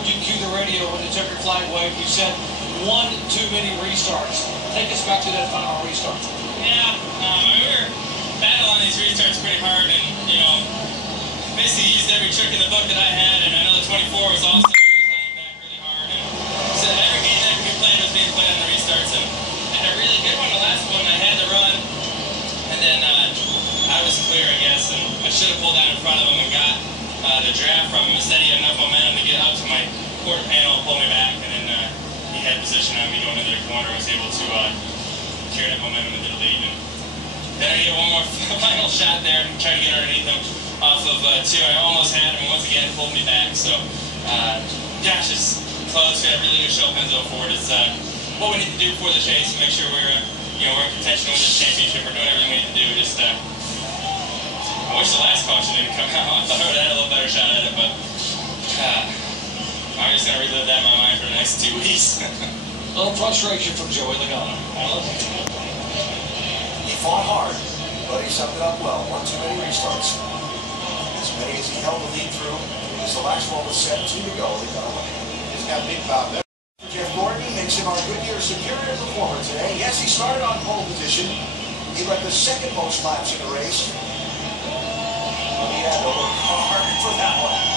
heard you cue the radio when they took your flag wave. You said one too many restarts. Take us back to that final restart. Yeah, we were battling these restarts pretty hard, and basically used every trick in the book that I had. And I know the 24 was awesome. I was laying back really hard, and so every game that could be played was being played on the restarts. And I had a really good one. The last one I had to run, and then I was clear, I guess, and I should have pulled out in front of him and got the draft from him. Instead, he had enough momentum to get up to my quarter panel and pull me back, and then he had position on me going into the corner. I was able to carry that momentum into the lead. And then I get one more final shot there and try to get underneath him off of two. I almost had him, once again pulled me back. So, gosh, it's close. We had a really good show. Penzo Ford is what we need to do for the chase to make sure we're in contention with this championship. We're doing everything we need to do. Just I wish the last caution didn't come out. I thought I would have had a little better shot at it, but I'm just going to relive that in my mind for the next 2 weeks. A little frustration from Joey Logano. He fought hard, but he summed it up well. One too many restarts. As many as he held the lead through, as the last one was set, 2 to go. He's got a big bout there. Jeff Gordon makes him our Goodyear superior performer today. Yes, he started on pole position. He led the second most laps in the race. But he had to work hard for that one.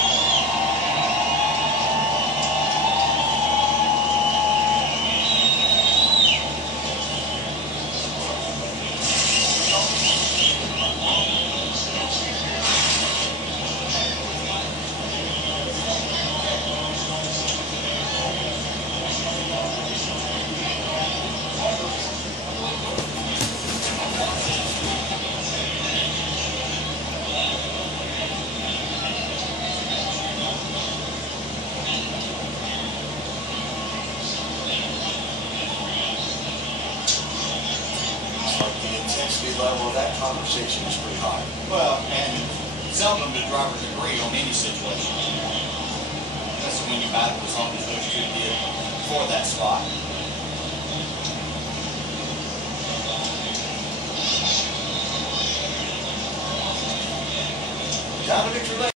Level of that conversation is pretty high. Well, and seldom do drivers agree on any situation. That's when you battle as long as those two did for that spot. Down to victory lane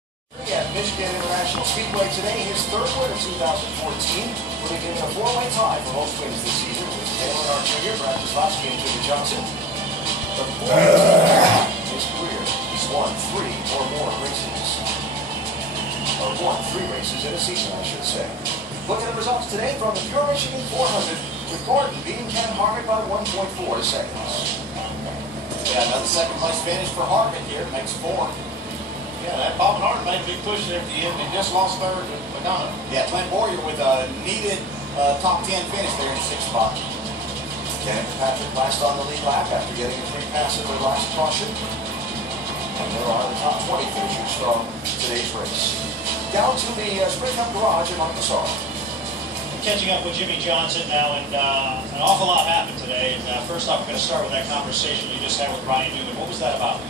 at Michigan International Speedway today. His third win of 2014, putting him in a four-way tie for most wins this season with Dale Earnhardt Jr., Brad Keselowski, and Jimmy Johnson. The fourth in his career, he's won 3 or more races. Or won 3 races in a season, I should say. Look at the results today from the Pure Michigan 400, with Gordon beating Ken Harvick by 1.4 seconds. Yeah, another second place finish for Harvick here, makes 4. Yeah, that Bob Harvick made a big push there at the end and just lost third to Logano. Yeah, Clint Bowyer with a needed top 10 finish there in 6th spot. Ken Patrick last on the lead lap after getting a free pass at their last caution. And there are the top 20 finishers from today's race. Down to the Sprint Cup Garage in Arkansas. Catching up with Jimmy Johnson now, and an awful lot happened today. And first off, we're going to start with that conversation you just had with Ryan Newman. What was that about?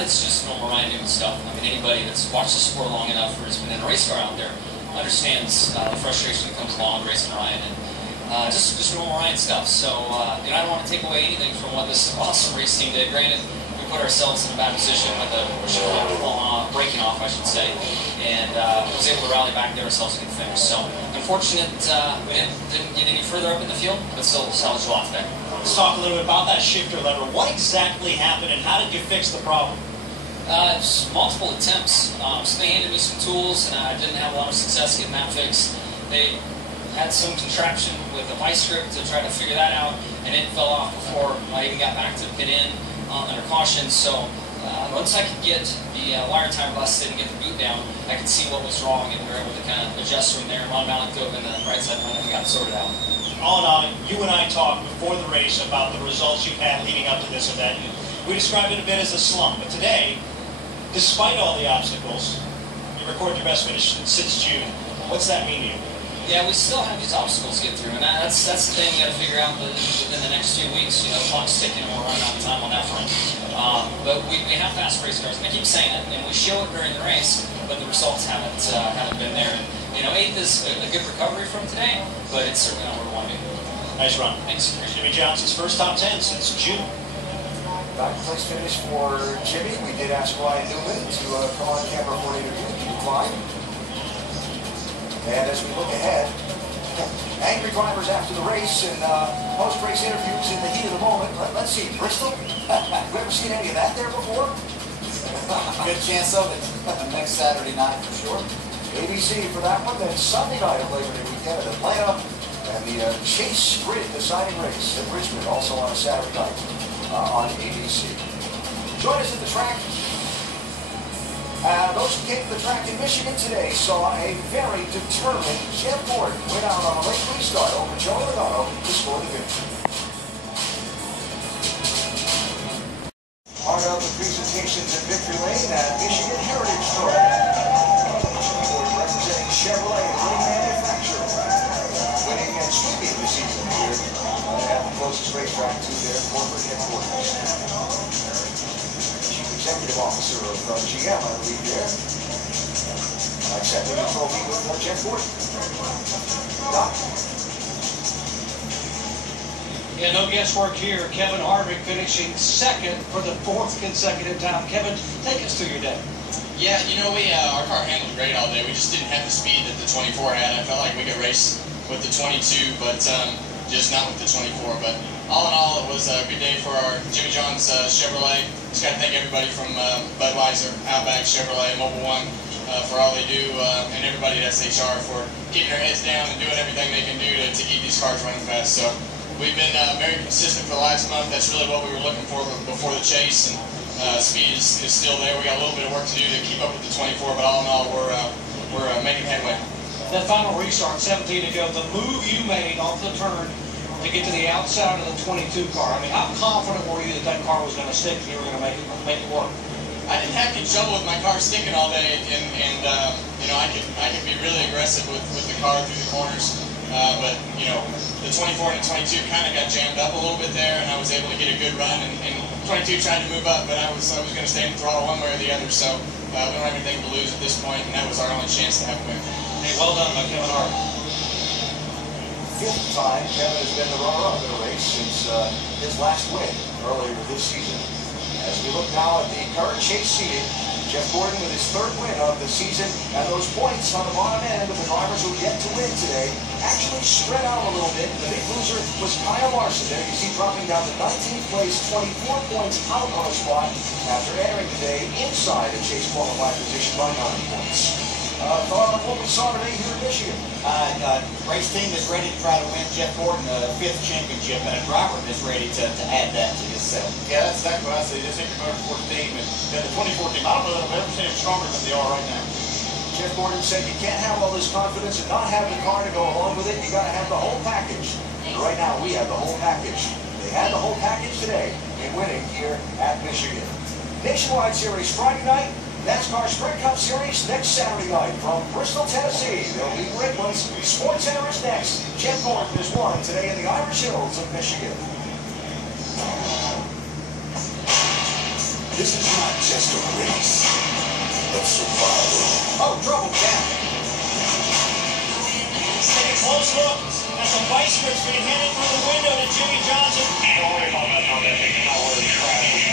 It's just normal Ryan Newman stuff. I mean, anybody that's watched the sport long enough or has been in a race car out there understands the frustration that comes along with racing Ryan. And just normal Ryan stuff. So, I don't want to take away anything from what this awesome race team did. Granted, we put ourselves in a bad position with the breaking off, I should say, and was able to rally back there ourselves and get finished. So, unfortunate we didn't get any further up in the field, but still salvaged a lot today. Let's talk a little bit about that shifter lever. What exactly happened, and how did you fix the problem? Just multiple attempts. So they handed me some tools, and I didn't have a lot of success getting that fixed. They had some contraption with the vice grip to try to figure that out, and it fell off before I even got back to pit in under caution. So once I could get the wire time busted and get the boot down, I could see what was wrong, and we were able to kind of adjust from there. Ron Malik opened the right side run, and we got it sorted out. All in all, you and I talked before the race about the results you've had leading up to this event. And we described it a bit as a slump, but today, despite all the obstacles, you recorded your best finish since June. What's that mean to you? Yeah, we still have these obstacles to get through, and that's the thing we got to figure out within the next few weeks. The clock's ticking, and we're running out of time on that front. But we have fast race cars, and I keep saying it, and we show it during the race, but the results haven't been there. And 8th is a good recovery from today, but it's certainly not where we want to be. Nice run. Thanks. Jimmy Johnson's first top 10 since June. Back place finish for Jimmy. We did ask Ryan Newman to come on camera for an interview. He declined. And as we look ahead, angry drivers after the race and post-race interviews in the heat of the moment. Let's see, Bristol? Have you ever seen any of that there before? Good chance of it next Saturday night for sure. ABC for that one. Then Sunday night of Labor Day weekend at Atlanta. And the Chase Sprint deciding race at Richmond, also on a Saturday night on ABC. Join us at the track. Those who came to the track in Michigan today saw a very determined Jeff Gordon win out on a late restart over Joey Logano to score the victory. Part of the presentations at Victory Lane at Michigan Heritage Trail. Gordon representing Chevrolet Ring Manufacturer, winning and sweeping the season here at the closest racetrack to their corporate headquarters. Executive officer of GM, I believe, there. Accepting the trophy with Jeff Gordon. Doc. Yeah, no guesswork here. Kevin Harvick finishing second for the fourth consecutive time. Kevin, take us through your day. Yeah, you know, our car handled great all day. We just didn't have the speed that the 24 had. I felt like we could race with the 22, but just not with the 24. But all in all, it was a good day for our Jimmy John's Chevrolet. Just got to thank everybody from Budweiser, Outback, Chevrolet, Mobil One for all they do, and everybody at SHR for keeping their heads down and doing everything they can do to keep these cars running fast. So we've been very consistent for the last month. That's really what we were looking for before the chase, and speed is still there. We got a little bit of work to do to keep up with the 24, but all in all, we're making headway. That final restart, 17 to go, the move you made off the turn to get to the outside of the 22 car. I mean, how confident were you that that car was going to stick and you were going to make it work? I didn't have any trouble with my car sticking all day, and you know, I could be really aggressive with the car through the corners. But you know, the 24 and the 22 kind of got jammed up a little bit there, and I was able to get a good run. And 22 tried to move up, but I was going to stay in the throttle one way or the other. So we don't have anything to lose at this point, and that was our only chance to have a win. Hey, well done by Kevin Harvick. Fifth time Kevin has been the runner-up in a race since his last win earlier this season. As we look now at the current chase seating, Jeff Gordon with his third win of the season, and those points on the bottom end of the drivers who get to win today actually spread out a little bit. The big loser was Kyle Larson. There you see dropping down to 19th place, 24 points out on a spot after entering the day inside a chase qualified position by 9 points. Thought on what we saw today here in Michigan. Race team is ready to try to win Jeff Gordon the 5th championship, and a driver that's ready to add that to his set. Yeah, that's exactly what I see. This Indy Motorsport team and the 24 team, I don't know that I've ever seen them stronger than they are right now. Jeff Gordon said you can't have all this confidence and not have the car to go along with it. You got to have the whole package. And right now, we have the whole package. They had the whole package today in winning here at Michigan. Nationwide Series Friday night. NASCAR Sprint Cup Series next Saturday night from Bristol, Tennessee. They'll be great ones. Sports Center is next. Jeff Gordon has won today in the Irish Hills of Michigan. This is not just a race, but survival. Oh, trouble down. Take a close look at the vice grips being handed through the window to Jimmy Johnson. Don't worry about that. Not worried.